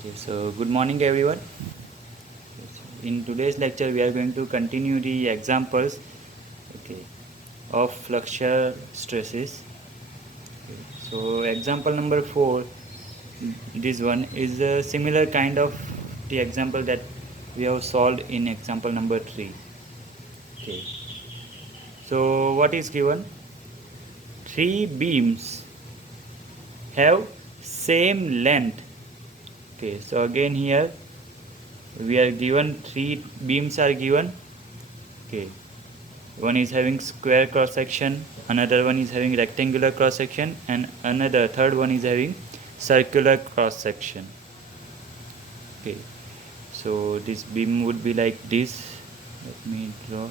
Okay, so good morning everyone. In today's lecture, we are going to continue the examples, okay, of fluxual stresses. Okay, so example number 4, this one is a similar kind of the example that we have solved in example number 3. Okay, so what is given? Three beams have same length. Okay, so again here we are given three beams are given. Okay, one is having square cross section, another one is having rectangular cross section, and another third one is having circular cross section. Okay, so this beam would be like this. Let me draw.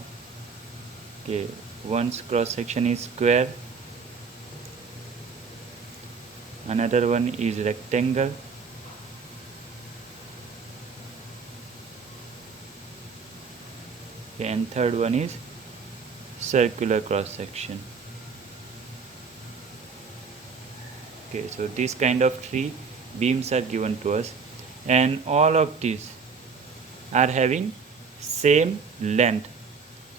Okay, one's cross section is square, another one is rectangle, okay, and third one is circular cross section. Okay, so this kind of three beams are given to us, and all of these are having same length.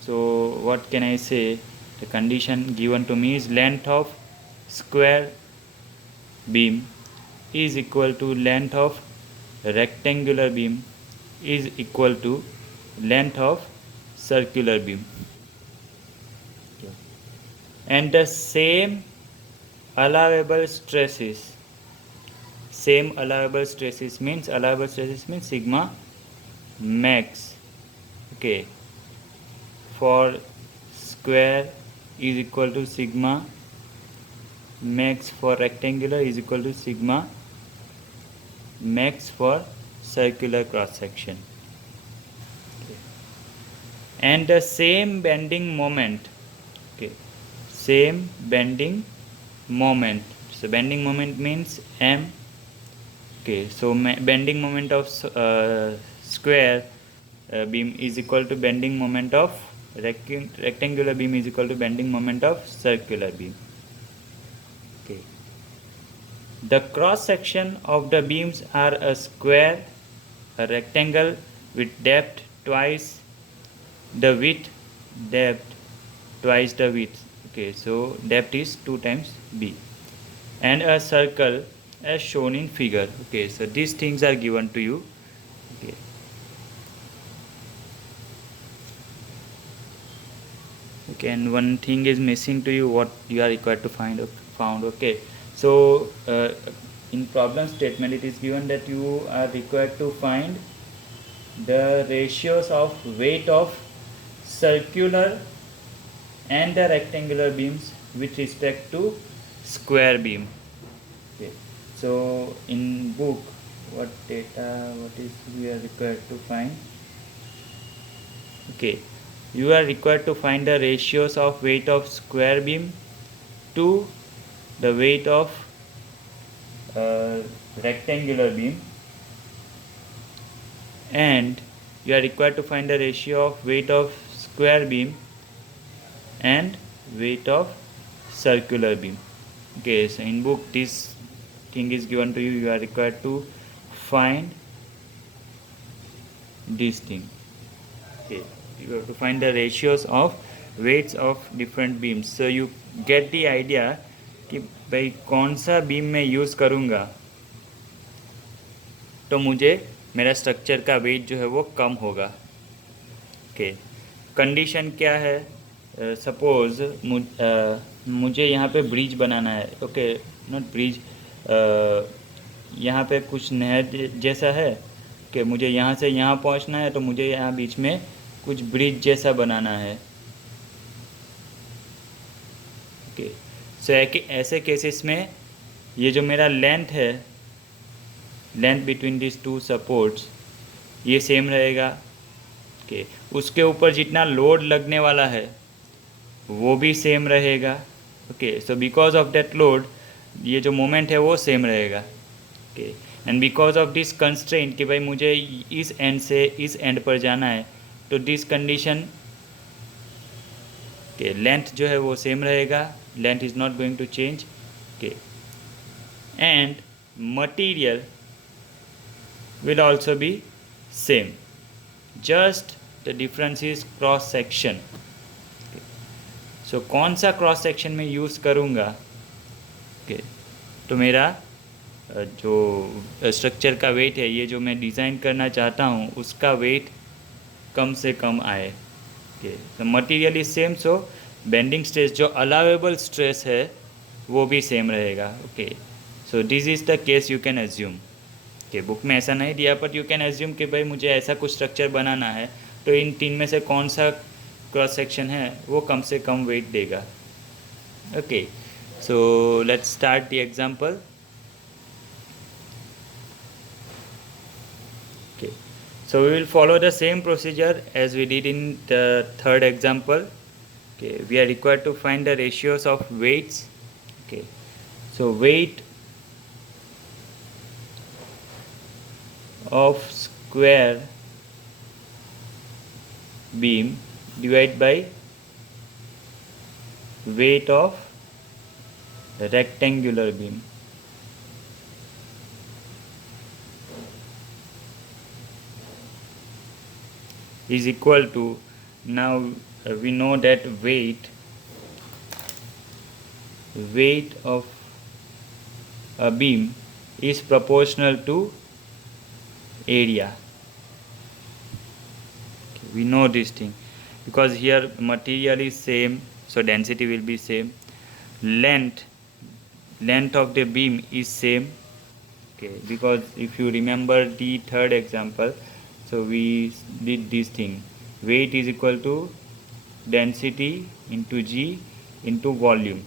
So what can I say? The condition given to me is length of square beam is equal to length of rectangular beam is equal to length of circular beam. And the same allowable stresses means sigma max, okay, for square is equal to sigma max for rectangular is equal to sigma max for circular cross section. Okay. And the same bending moment, okay, same bending moment. So bending moment means m. Okay, so bending moment of square beam is equal to bending moment of rectangular beam is equal to bending moment of circular beam. Okay. The cross section of the beams are a square, a rectangle with depth twice the width, depth twice the width. Okay, so depth is 2 times b, and a circle as shown in figure. Okay, so these things are given to you. Okay. Okay, and one thing is missing to you, what you are required to found. Okay, so in problem statement it is given that you are required to find the ratios of weight of circular and the rectangular beams with respect to square beam. Okay, so in book what is we are required to find? Okay, you are required to find the ratios of weight of square beam to the weight of rectangular beam, and you are required to find the ratio of weight of square beam and weight of circular beam. Okay, so in book this thing is given to you, you are required to find this thing. Okay, you have to find the ratios of weights of different beams, so you get the idea कि भाई कौन सा beam मैं use करूँगा तो मुझे मेरा structure का वेट जो है वो कम होगा. ओके, कंडीशन क्या है? सपोज मुझे यहाँ पे ब्रिज बनाना है. ओके, नॉट ब्रिज, यहाँ पे कुछ नहर जैसा है कि मुझे यहाँ से यहाँ पहुँचना है, तो मुझे यहाँ बीच में कुछ ब्रिज जैसा बनाना है. ओके, सो ऐसे केसेस में ये जो मेरा लेंथ है, length between this two supports, ये सेम रहेगा. ओके, उसके ऊपर जितना लोड लगने वाला है वो भी सेम रहेगा. Okay, so because of that load ये जो मोमेंट है वो सेम रहेगा. Okay, and because of this constraint कि भाई मुझे इस एंड से इस एंड पर जाना है, तो दिस कंडीशन के लेंथ जो है वो सेम रहेगा. Length is not going to change. Okay, and material will also be same. Just the difference is cross section. So कौन सा क्रॉस सेक्शन में यूज़ करूँगा? ओके, तो मेरा जो स्ट्रक्चर का वेट है, ये जो मैं डिज़ाइन करना चाहता हूँ उसका वेट कम से कम आए. ओके, तो material is same, so bending stress जो अलाउेबल स्ट्रेस है वो भी सेम रहेगा. Okay, so this is the case you can assume. Okay, book में ऐसा नहीं दिया, बट यू कैन एज्यूम कि भाई मुझे ऐसा कुछ स्ट्रक्चर बनाना है, तो इन तीन में से कौन सा क्रॉस सेक्शन है वो कम से कम वेट देगा. Okay, so let's start the example. Okay, so we will follow the same procedure as we did in the third example. Okay, we are required to find the ratios of weights. Okay, so weight of square beam divided by weight of rectangular beam is equal to, now we know that weight of a beam is proportional to area. Okay, we know this thing because here material is same, so density will be same. Length of the beam is same. Okay, because if you remember the third example, so we did this thing, weight is equal to density into g into volume.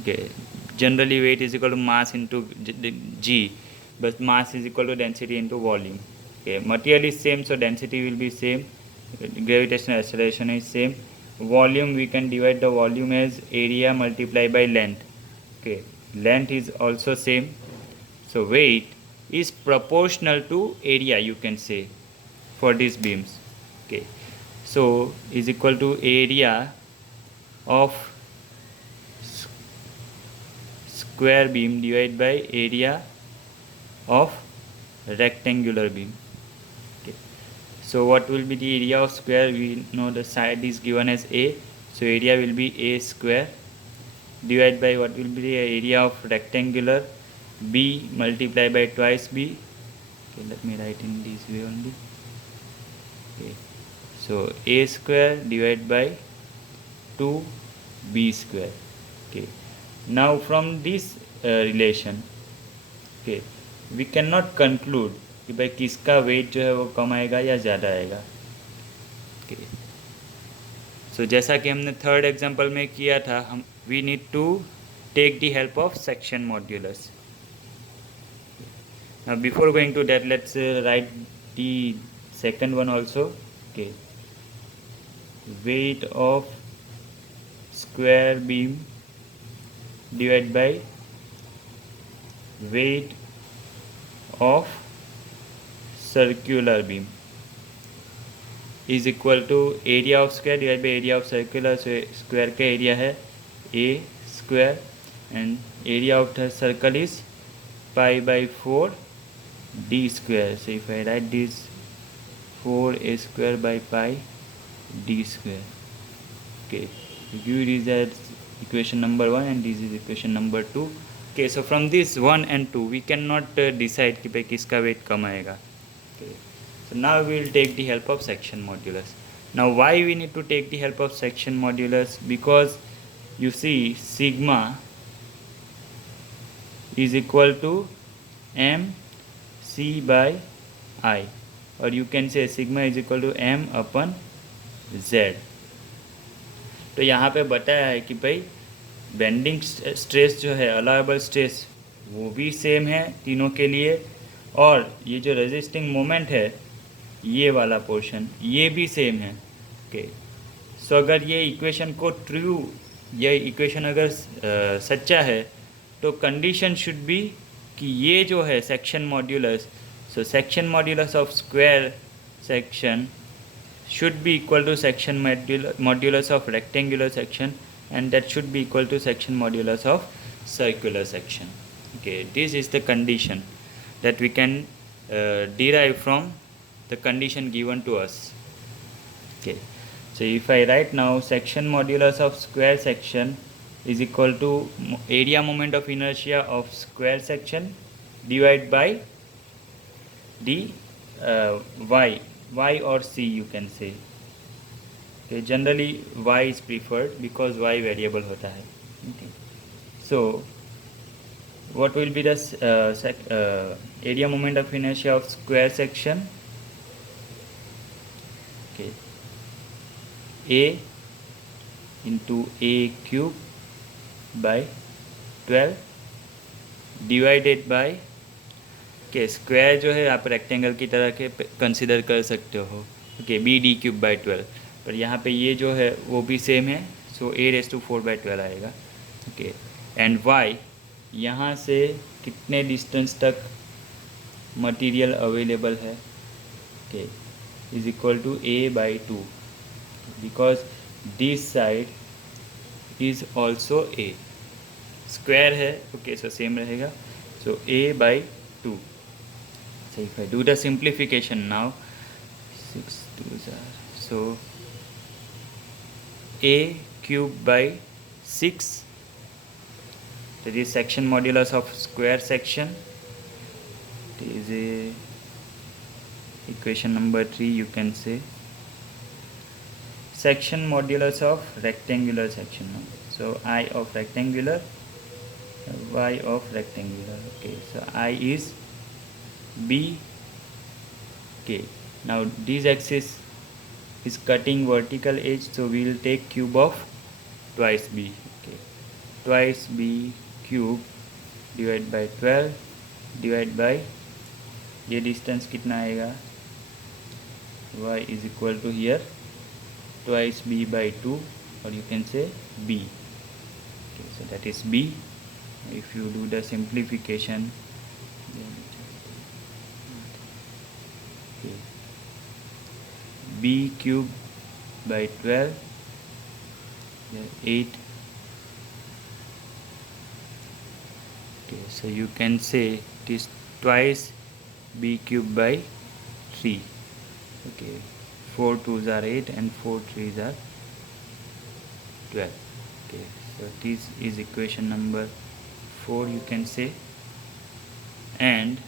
Okay, generally weight is equal to mass into g, but mass is equal to density into volume. Okay, material is same, so density will be same, gravitational acceleration is same. Volume, we can divide the volume as area multiplied by length. Okay, length is also same, so weight is proportional to area, you can say, for these beams. Okay, so is equal to area of square beam divided by area of rectangular beam. Okay, so what will be the area of square? We know the side is given as a, so area will be a square divided by what will be the area of rectangular, b multiplied by twice b. Okay, let me write in this way only. Okay, so a square divided by 2b square. Okay, now from this relation, okay, we cannot conclude कि भाई किसका wait जो है वो कम आएगा या ज़्यादा आएगा. ओके, सो जैसा कि हमने थर्ड एग्जांपल में किया था, हम we need to take the help of section modulus. Now before going to that, let's write the second one also. Okay, weight of square beam divided by weight of circular beam is equal to area of square divided by area of circular. So square का area है a square and area of the circle is pi by 4 d square. So if I write this 4a square by pi d square. Okay, give this as equation number 1 and this is equation number 2. Okay, so from this 1 and 2 we cannot decide कि भाई किसका wait कम आएगा. Okay, so now we will take the help of section modulus. Now why we need to take the help of section modulus? Because you see sigma is equal to m c by I, or you can say sigma is equal to m upon z. तो यहाँ पे बताया है कि भाई bending stress जो है, allowable stress, वो भी सेम है तीनों के लिए, और ये जो रेजिस्टिंग मोमेंट है ये वाला पोर्शन ये भी सेम है. ओके, सो अगर ये इक्वेशन को ट्रू, ये इक्वेशन अगर सच्चा है तो कंडीशन शुड बी कि ये जो है section modulus, so section modulus of square section should be equal to section modulus of rectangular section, and that should be equal to section modulus of circular section. Okay, this is the condition. that we can derive from the condition given to us. Okay, so if I write now, section modulus of square section is equal to area moment of inertia of square section divided by the y or c, you can say. Okay, generally y is preferred because y variable hota hai. Okay. So what will be the area moment of inertia of square section? Okay, a into a cube by 12 divided by के square जो है आप rectangle की तरह के consider कर सकते हो. Okay, B D cube by 12, पर यहाँ पे ये जो है वो भी सेम है, सो ए रेस टू 4/12 आएगा. ओके, एंड वाई यहाँ से कितने डिस्टेंस तक मटेरियल अवेलेबल है, okay, is equal to a by 2, because this side is also a, square है. ओके, सो सेम रहेगा, so a by 2. So if I do the simplification now, 6 2s are, so a cube by 6, that is section modulus of square section. It is a equation number 3, you can say. Section modulus of rectangular section, no? So I of rectangular, y of rectangular. Okay, so I is b. Okay, now this axis is cutting vertical edge, so we will take cube of twice b. Okay, twice b cube divided by 12 divided by ये distance कितना आएगा, y is equal to here twice b by 2, or you can say b. Okay, so that is b. If you do the simplification, b cube by 12, 8. Okay, so you can say it is twice b cube by 3. Okay, 4 2s are 8 and 4 3s are 12. Okay, so this is equation number 4, you can say. And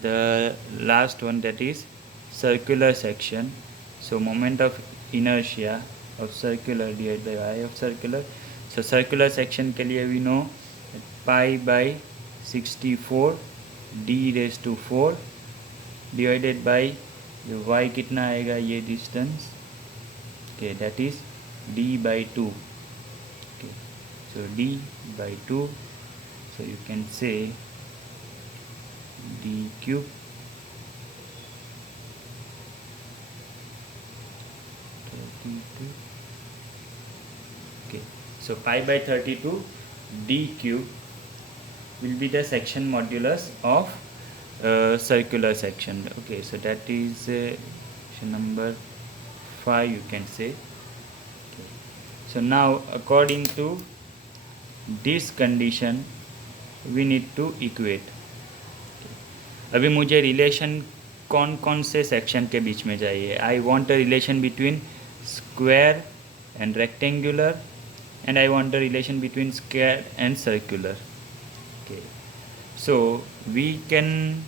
the last one, that is circular section. So moment of inertia of circular divided by y of circular. So circular section के लिए we know pi by 64 d raised to 4 divided by y कितना आएगा, ये distance. Okay, that is d by 2. Okay, so d by 2, so you can say d cube Okay, so pi by 32 d cube will be the section modulus of circular section. Okay, so that is section number 5, you can say. Okay. So now according to this condition we need to equate. अभी मुझे relation कौन कौन से section के बीच में चाहिए. I want a relation between square and rectangular, and I want the relation between square and circular. Okay, so we can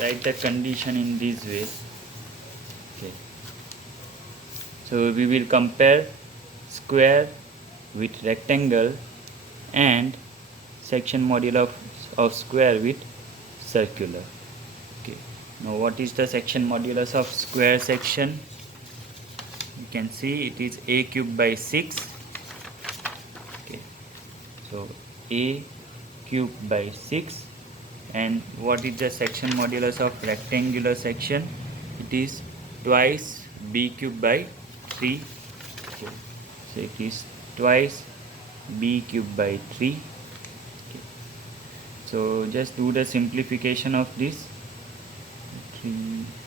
write the condition in this way. Okay, so we will compare square with rectangle and section modulus of square with circular. Okay, now what is the section modulus of square section? You can see it is a cube by 6. Okay, so a cube by 6. And what is the section modulus of rectangular section? It is twice b cube by 3. Okay, so it is twice b cube by 3. Okay, so just do the simplification of this. 3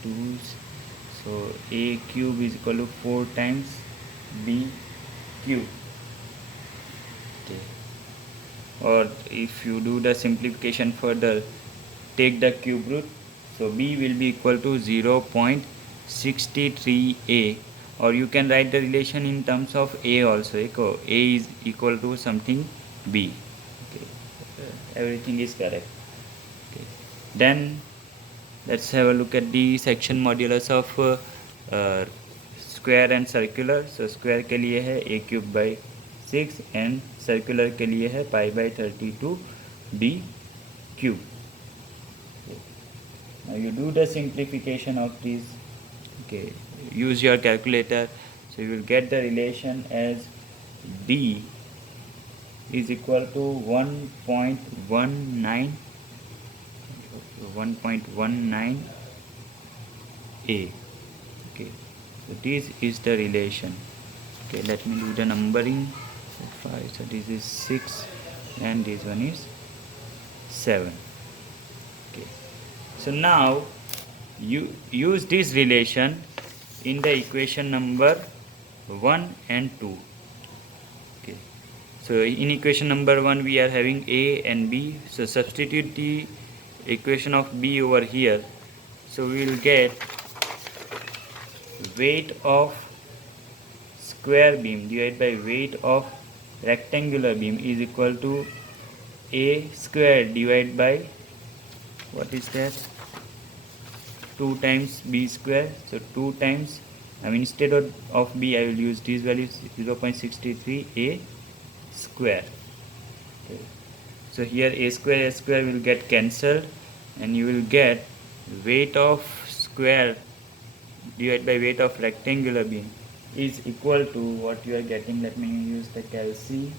2's. So a cube is equal to 4 times b cube. Okay. or if you do the simplification further, take the cube root, so b will be equal to 0.63a, or you can write the relation in terms of a also. A is equal to something b. Okay, everything is correct. Okay, then let's have a look at the section modulus of square and circular. So square के लिए है a cube by 6 and circular के लिए है pi by 32 b cube. Now you do the simplification of these. Okay, use your calculator. So you will get the relation as d is equal to 1.19 a. Okay, so this is the relation. Okay, let me do the numbering. 5, so this is 6 and this one is 7. Okay, so now you use this relation in the equation number 1 and 2. Okay, so in equation number 1 we are having a and b, so substitute the equation of b over here. So we will get weight of square beam divided by weight of rectangular beam is equal to a square divided by, what is that, 2 times b square. So 2 times, instead of b I will use these values, 0.63 a square. Okay. So here a square will get cancelled, and you will get weight of square divided by weight of rectangular beam is equal to what you are getting. Let me use the calci.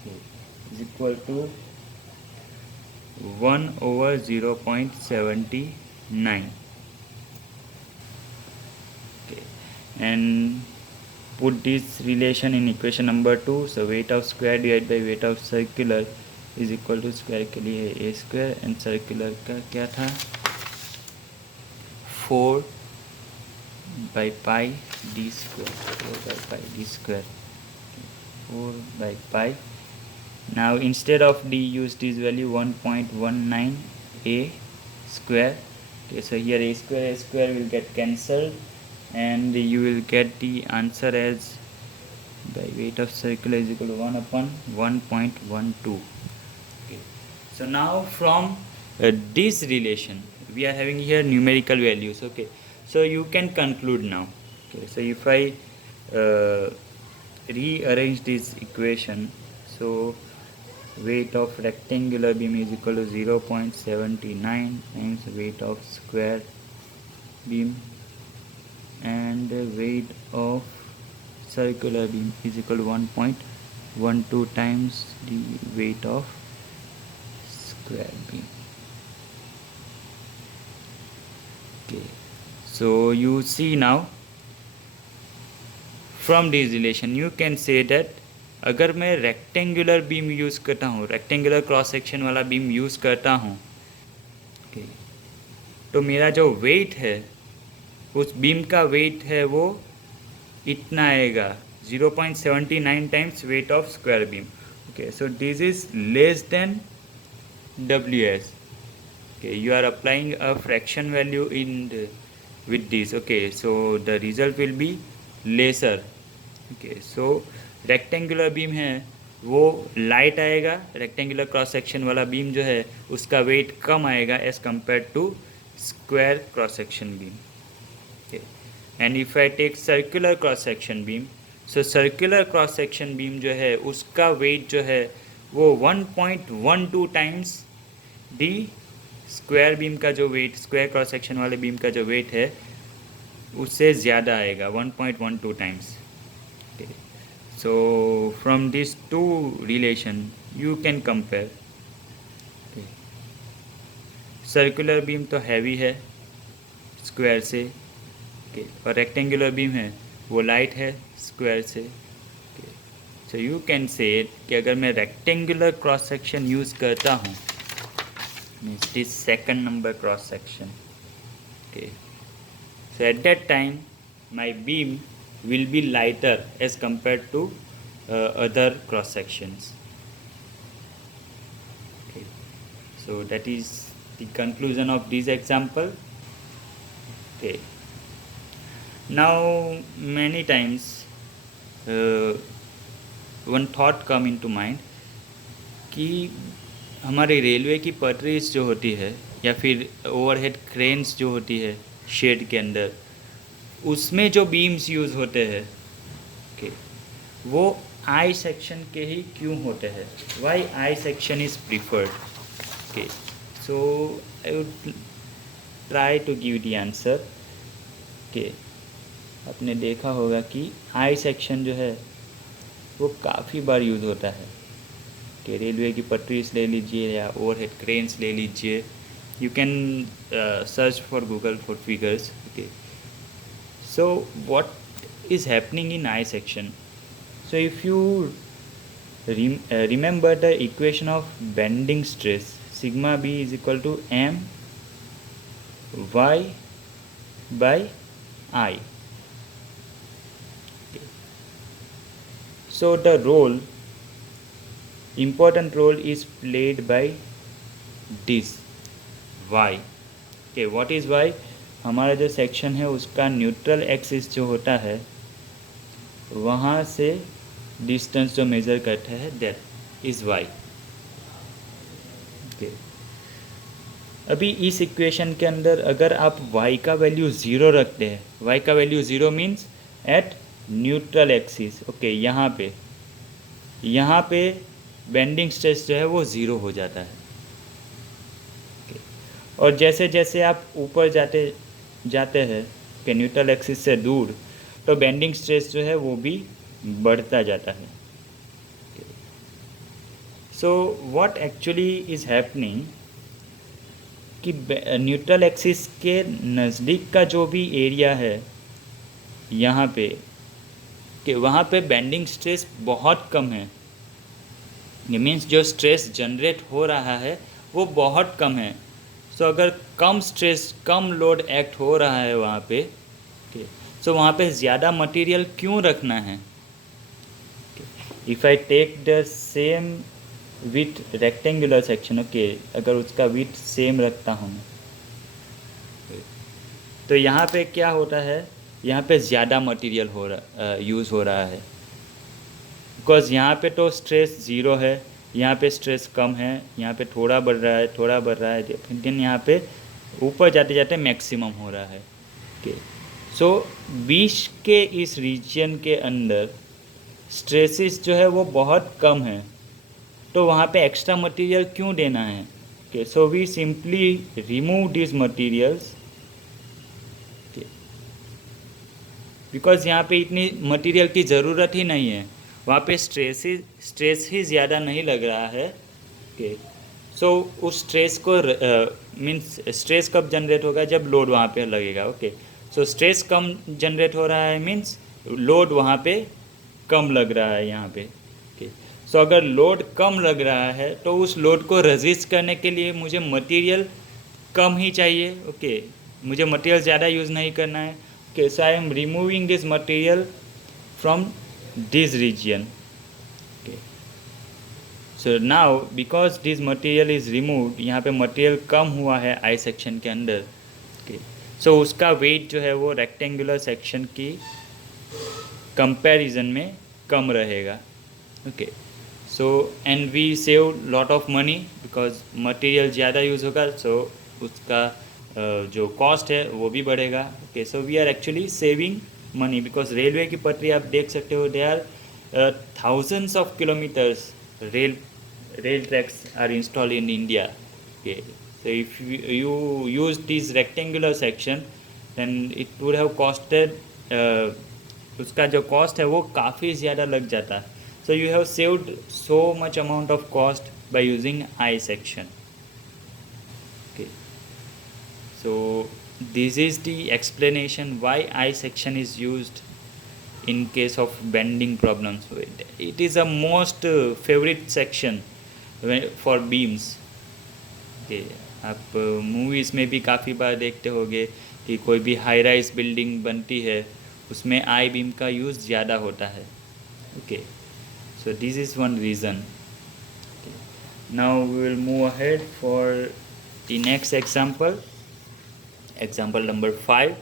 Okay, is equal to 1 over 0.79. Okay, and put this relation in equation number 2. So weight of square divided by weight of circular is equal to, square के लिए a square and circular का क्या था, 4 by pi d square. 4 by pi d square. 4 by pi. Now instead of d, use this value 1.19 a square. Okay, so here a square will get cancelled, and you will get the answer as by weight of circular is equal to 1 upon 1.12. Okay, so now from this relation we are having here numerical values. Okay, so you can conclude now. Okay, so if I rearrange this equation, so weight of rectangular beam is equal to 0.79 times weight of square beam, and weight of circular beam is equal to 1.12 times the weight of square beam. Okay, so you see now from this relation you can say that अगर मैं rectangular beam use करता हूँ, rectangular cross section वाला beam use करता हूँ, okay, तो मेरा जो वेट है उस बीम का वेट है वो इतना आएगा 0.79 times weight of square beam. Okay, so this is less than WS. Okay, you are applying a fraction value with this. Okay, so the result will be lesser. Okay, so rectangular beam है वो light आएगा, rectangular cross section वाला beam जो है उसका weight कम आएगा as compare to square cross section beam. Okay, and if I take circular cross section beam, so circular cross section beam जो है उसका वेट जो है वो 1.12 टाइम्स डी स्क्वायर बीम का जो वेट, स्क्वायर क्रॉस सेक्शन वाले बीम का जो वेट है उससे ज़्यादा आएगा, 1.12 times. Okay, so from these two relation you can compare. Okay, circular beam तो हैवी है स्क्वायर से, okay, और रेक्टेंगुलर बीम है वो लाइट है स्क्वायर से. Okay, so you can say कि अगर मैं रेक्टेंगुलर क्रॉस सेक्शन यूज़ करता हूँ, means this second number cross section, okay, so at that time my beam will be lighter as compared to other cross sections. Okay. So that is the conclusion of this example. Okay. Now many times one thought come into mind कि हमारी railway की पटरीज जो होती है या फिर overhead cranes जो होती है शेड के अंदर, उसमें जो बीम्स यूज़ होते हैं, ओके, वो आई सेक्शन के ही क्यों होते हैं? Why I section is preferred? Okay, so I would try to give the answer. Okay, आपने देखा होगा कि आई सेक्शन जो है वो काफ़ी बार यूज़ होता है कि रेलवे की पटरीज ले लीजिए या ओवरहेड क्रेन्स ले लीजिए। You can search for Google for figures. Okay, so what is happening in I section? So if you remember the equation of bending stress, sigma b is equal to m y by I. Okay. So the important role is played by this y. Okay, what is y? हमारा जो section है उसका neutral axis जो होता है वहाँ से distance जो मेज़र करता है दैट इज़ वाई। ओके, अभी इस इक्वेशन के अंदर अगर आप y का वैल्यू ज़ीरो रखते हैं, y का value zero means at neutral axis. Okay, यहाँ पे बेंडिंग स्ट्रेस जो है वो ज़ीरो हो जाता है। okay. और जैसे जैसे आप ऊपर जाते हैं कि न्यूट्रल एक्सिस से दूर, तो बेंडिंग स्ट्रेस जो है वो भी बढ़ता जाता है। So what actually is happening कि न्यूट्रल एक्सिस के नज़दीक का जो भी एरिया है यहाँ पे, कि वहाँ पे बेंडिंग स्ट्रेस बहुत कम है। ये मीन्स जो स्ट्रेस जनरेट हो रहा है वो बहुत कम है। सो अगर कम स्ट्रेस, कम लोड एक्ट हो रहा है वहाँ पे, सो वहाँ पे ज़्यादा मटेरियल क्यों रखना है? If I take the same width rectangular section, okay, अगर उसका विथ सेम रखता हूँ तो यहाँ पे क्या होता है, यहाँ पे ज़्यादा मटेरियल यूज़ हो रहा है, बिकॉज यहाँ पे तो स्ट्रेस ज़ीरो है, यहाँ पे स्ट्रेस कम है, यहाँ पे थोड़ा बढ़ रहा है, फिर यहाँ पे ऊपर जाते जाते मैक्सिमम हो रहा है। ओके, सो बीच के इस रीजन के अंदर स्ट्रेसेस जो है वो बहुत कम है, तो वहाँ पे एक्स्ट्रा मटेरियल क्यों देना है? Okay, so we simply remove this materials, because यहाँ पे इतनी मटेरियल की ज़रूरत ही नहीं है, वहाँ पे स्ट्रेस ही ज़्यादा नहीं लग रहा है। ओके, सो उस स्ट्रेस को मीन्स स्ट्रेस कब जनरेट होगा? जब लोड वहाँ पे लगेगा। ओके, सो स्ट्रेस कम जनरेट हो रहा है मीन्स लोड वहाँ पे कम लग रहा है यहाँ पे। ओके, सो अगर लोड कम लग रहा है तो उस लोड को रेजिस्ट करने के लिए मुझे मटेरियल कम ही चाहिए। ओके, मुझे मटेरियल ज़्यादा यूज़ नहीं करना है। Okay, so I am removing this material from this region. Okay, so now because this material is removed, यहाँ पे मटेरियल कम हुआ है आई सेक्शन के अंदर। ओके, सो उसका वेट जो है वो रेक्टेंगुलर सेक्शन की कंपैरिजन में कम रहेगा। Okay, so and we save lot of money because material ज़्यादा यूज़ होगा, सो उसका जो कॉस्ट है वो भी बढ़ेगा। Okay, so we are actually saving money because railway की पटरी आप देख सकते हो, they are thousands of kilometres rail tracks are installed in India. Okay, so if you use this rectangular section then it would have costed, उसका जो cost है वो काफ़ी ज़्यादा लग जाता है। So you have saved so much amount of cost by using I section. Okay, so this is the explanation why I section is used in case of bending problems. It is a most favorite section for beams. Okay, आप movies में भी काफ़ी बार देखते होंगे कि कोई भी high rise building बनती है उसमें आई बीम का यूज़ ज़्यादा होता है। Okay, so this is one reason. Now we will move ahead for the next example, example number 5.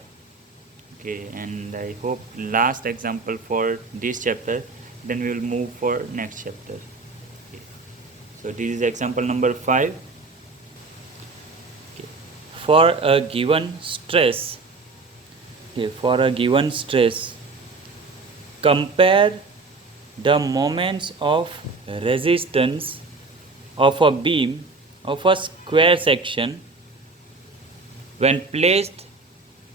Okay, and I hope last example for this chapter, then we will move for next chapter. Okay. So this is example number 5. Okay. For a given stress, compare the moments of resistance of a beam of a square section when placed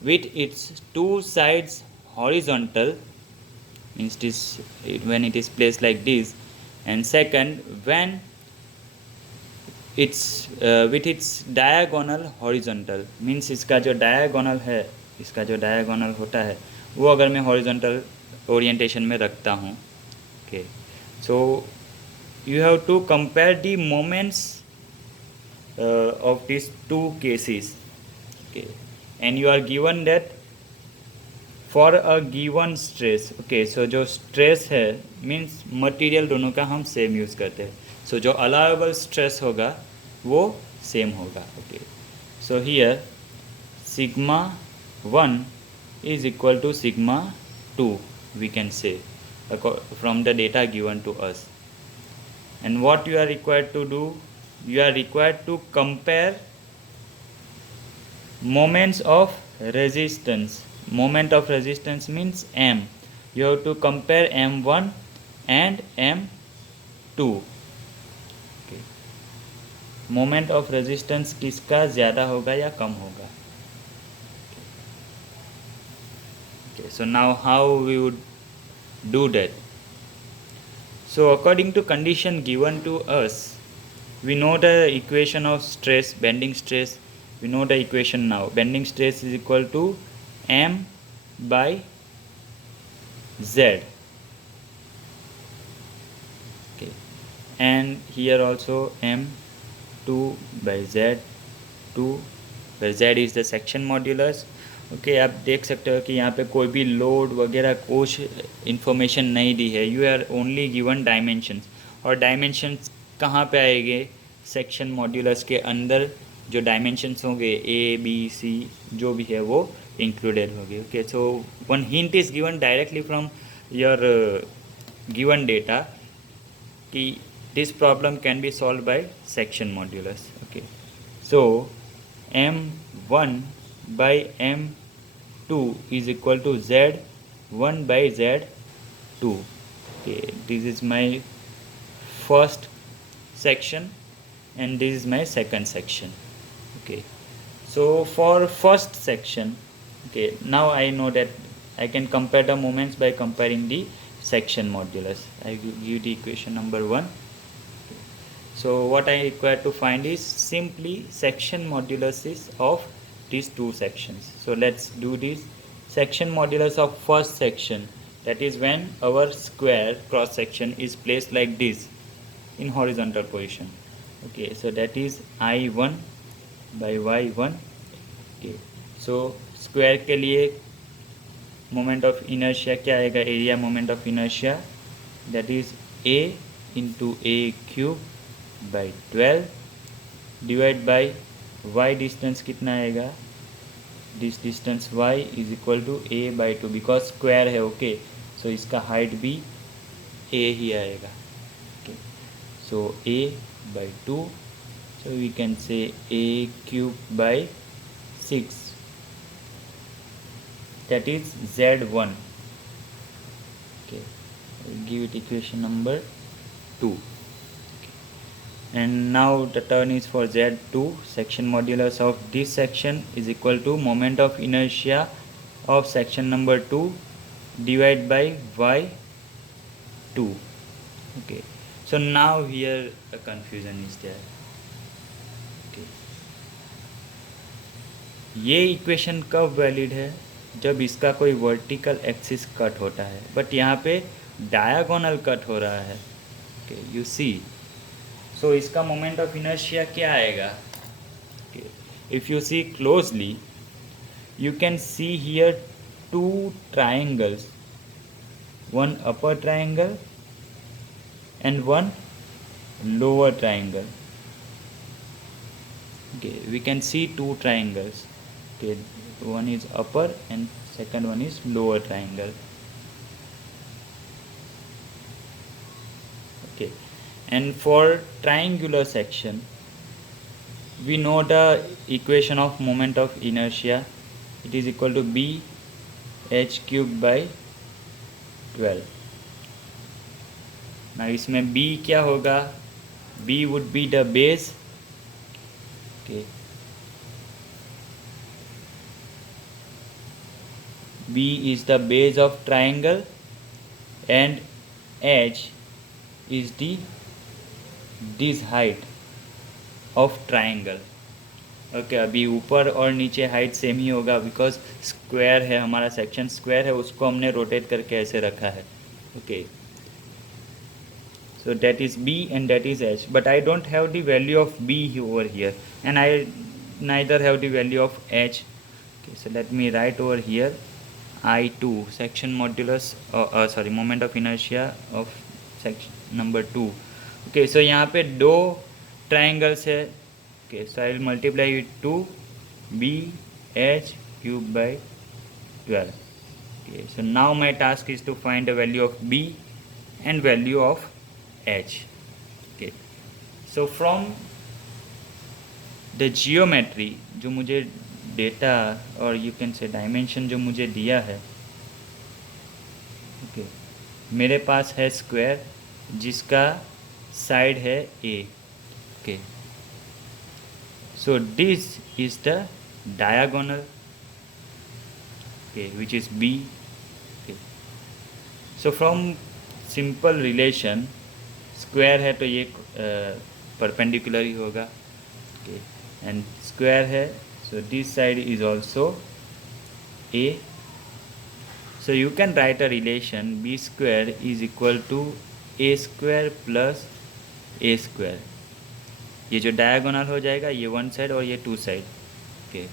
with its two sides horizontal, means when it is placed like this, and second when it's with its diagonal horizontal, means इसका जो diagonal होता है वो अगर मैं horizontal orientation में रखता हूँ. Okay, so you have to compare the moments of these two cases. Okay, and you are given that for a given stress. Okay, so जो stress है means material दोनों का हम same use करते हैं. So जो allowable stress होगा वो same होगा. Okay, so here sigma 1 is equal to sigma 2, we can say, from the data given to us. And what you are required to do, you are required to compare moments of resistance. Moment of resistance means M. You have to compare M1 and M2. Okay. Moment of resistance किसका ज़्यादा होगा या कम होगा. Okay, so now how we would do that? So according to condition given to us, we know the equation of stress, bending stress. We know the equation now. Bending stress is equal to M by Z. Okay, and here also M2 by Z2, where Z is the section modulus. Okay, आप देख सकते हो कि यहाँ पे कोई भी load वगैरह कुछ इन्फॉर्मेशन नहीं दी है. You are only given dimensions, और डायमेंशंस कहाँ पे आएंगे, सेक्शन मॉड्यूलस के अंदर जो डायमेंशंस होंगे ए बी सी जो भी है वो इंक्लूडेड होंगे. Okay, so one hint is given directly from your given data कि this problem can be solve by section modulus. Okay, so M1 by M2 is equal to Z1 by Z2. Okay, this is my first section and this is my second section. Okay, so for first section, okay, now I know that I can compare the moments by comparing the section modulus. I give the equation number 1. So what I require to find is simply section moduluses of these two sections. So let's do this. Section modulus of first section, that is when our square cross section is placed like this in horizontal position. Okay, so that is I1 by Y1. Okay, so square के लिए moment of inertia क्या आएगा, area moment of inertia, that is A into A cube by 12 divide by y distance कितना आएगा, this distance y is equal to a by 2, because square है. Okay, so इसका height भी a ही आएगा. Okay, so a by 2, so we can say a cube by 6, that is Z1. Okay, we'll give it equation number 2. And now the turn is for Z2. Section modulus of this section is equal to moment of inertia of section number 2 divided by Y2. Okay, so now here a confusion is there. Okay, ये equation कब valid है, जब इसका कोई vertical axis cut होता है, but यहाँ पे डायगोनल कट हो रहा है. Okay, you see. सो इसका मोमेंट ऑफ इनर्शिया क्या आएगा. If you see closely you can see here two triangles, one upper triangle and one lower triangle. Okay, we can see two triangles. Okay, one is upper and second one is lower triangle. Okay, and for triangular section, we know the equation of moment of inertia. It is equal to b h cube by 12. Now इसमें b क्या होगा? b would be the base. Okay, b is the base of triangle and h is the this height of triangle. Okay अभी ऊपर और नीचे height same ही होगा because square है, हमारा सेक्शन स्क्वायर है, उसको हमने रोटेट करके ऐसे रखा है. Okay so that is b and that is h, but I don't have the value of b over here and I neither have the value of h. Okay, so let me write over here I2 section modulus sorry moment of inertia of section number 2. okay so यहाँ पे दो triangles है. okay so I will multiply it to b h cube by 12. okay so now my task is to find the value of b and value of h. okay so from the geometry जो मुझे data और you can say dimension जो मुझे दिया है. Okay मेरे पास है square जिसका साइड है a. Okay so this is the diagonal, okay, which is b. okay so from simple relation square है तो ये परपेंडिकुलर ही होगा. okay and स्क्वायर है so this side is also a. so you can write a relation b square is equal to a square plus a square. ये जो diagonal हो जाएगा ये वन साइड और ये two side. Okay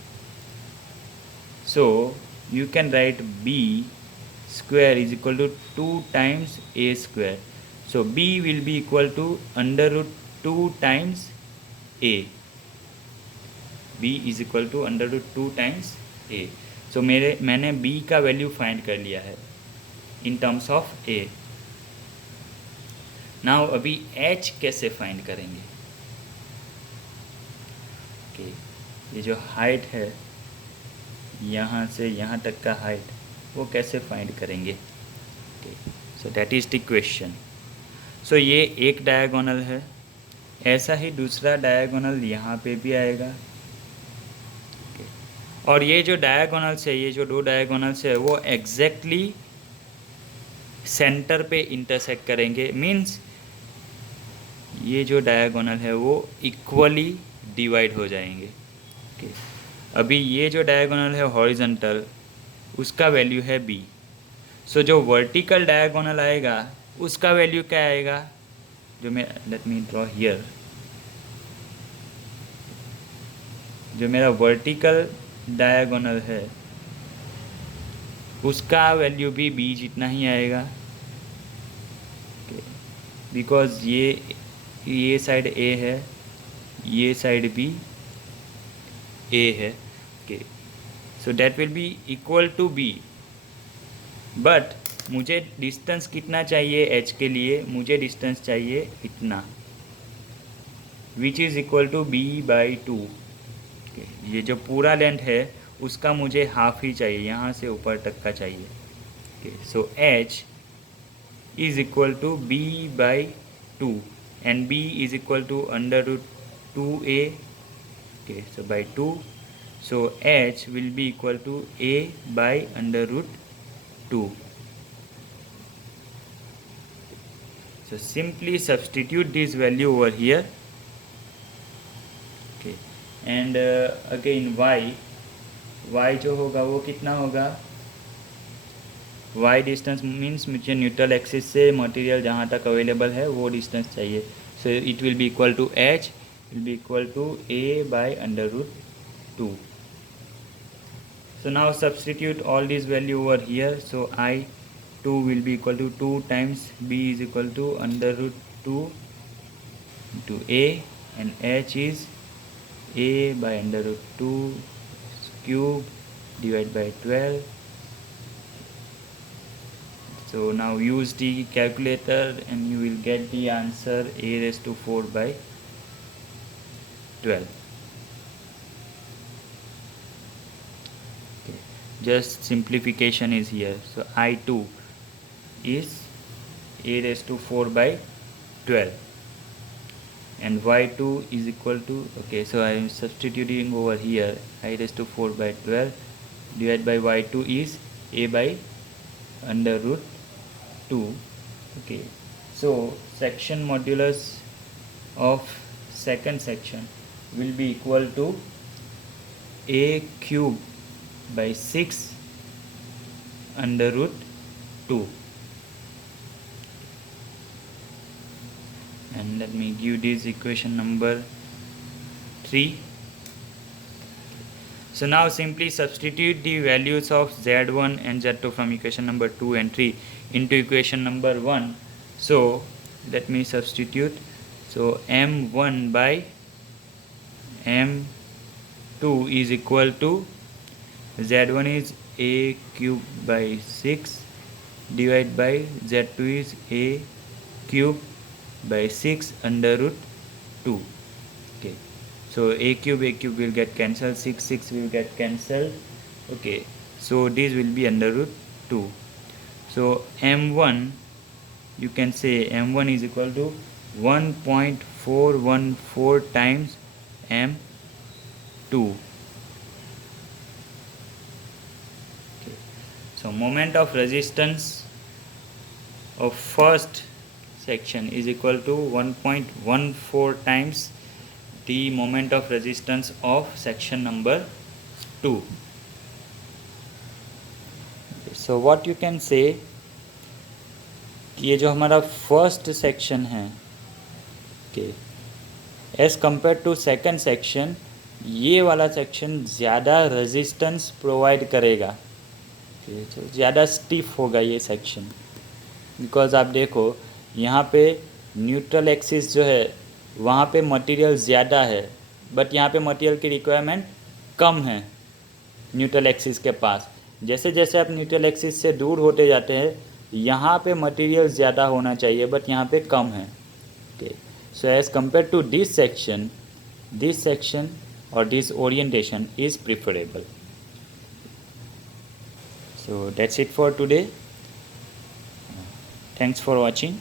so you can write b square is equal to 2 times a square. so b will be equal to under root 2 times a. b is equal to under root 2 times a. so मैंने b का value find कर लिया है in terms of a. Now अभी h कैसे find करेंगे? okay ये जो हाइट है यहाँ से यहाँ तक का हाइट वो कैसे फाइंड करेंगे? okay so that is the question. so ये एक डायगोनल है, ऐसा ही दूसरा डायगोनल यहाँ पे भी आएगा. okay. और ये जो डायगोनल्स है, ये जो दो डायगोनल्स है वो एग्जैक्टली सेंटर पे इंटरसेक्ट करेंगे. मीन्स ये जो डायगोनल है वो इक्वली डिवाइड हो जाएंगे. okay. अभी ये जो डायगोनल है हॉरिजॉन्टल उसका वैल्यू है b. सो जो वर्टिकल डायगोनल आएगा उसका वैल्यू क्या आएगा? जो मैं लेट मी ड्रॉ हियर, जो मेरा वर्टिकल डायगोनल है उसका वैल्यू भी b जितना ही आएगा. बिकॉज ये साइड a है, ये साइड भी a है. Okay so that will be equal to b. But मुझे डिस्टेंस कितना चाहिए h के लिए? मुझे डिस्टेंस चाहिए इतना, which is equal to b by 2. ये जो पूरा लेंथ है उसका मुझे हाफ ही चाहिए, यहाँ से ऊपर तक का चाहिए. Okay so h is equal to b by 2 and b is equal to under root 2a. okay so by 2 so h will be equal to a by under root 2. so simply substitute this value over here. okay and again y जो होगा वो कितना होगा? y distance means मुझे neutral axis से material जहाँ तक available है वो डिस्टेंस चाहिए. So it will be equal to h will be equal to a by under root 2. so now substitute all these value over here. so I2 will be equal to 2 times b is equal to under root 2 into a and h is a by under root 2 cube divided by 12. So now use the calculator and you will get the answer a raised to 4 by 12. Okay. Just simplification is here. So I2 is a raised to 4 by 12 and y2 is equal to, okay, so I am substituting over here I raised to 4 by 12 divided by y2 is a by under root 2. Okay, so section modulus of second section will be equal to a cube by 6 under root 2. And let me give this equation number 3. So now simply substitute the values of z1 and z2 from equation number 2 and 3 into equation number 1. So let me substitute. So m1 by m2 is equal to z1 is a cube by 6 divided by z2 is a cube by 6 under root 2. Okay, so a cube will get cancelled, 6 will get cancelled. Okay, so this will be under root 2. So m1, you can say m1 is equal to 1.414 times m2. Okay, so moment of resistance of first section is equal to 1.14 times the moment of resistance of section number 2. So what you can say कि ये जो हमारा first section है, okay, as compare to second section, ये वाला section ज़्यादा resistance provide करेगा, तो ज़्यादा स्टिफ होगा ये सेक्शन, बिकॉज आप देखो यहाँ पे न्यूट्रल एक्सिस जो है वहाँ पे मटेरियल ज़्यादा है, बट यहाँ पे मटेरियल की रिक्वायरमेंट कम है न्यूट्रल एक्सिस के पास. जैसे जैसे आप न्यूट्रल एक्सिस से दूर होते जाते हैं यहाँ पे मटेरियल ज़्यादा होना चाहिए, बट यहाँ पे कम है. Okay, so as compare to this section और this orientation is preferable. So that's it for today. Thanks for watching.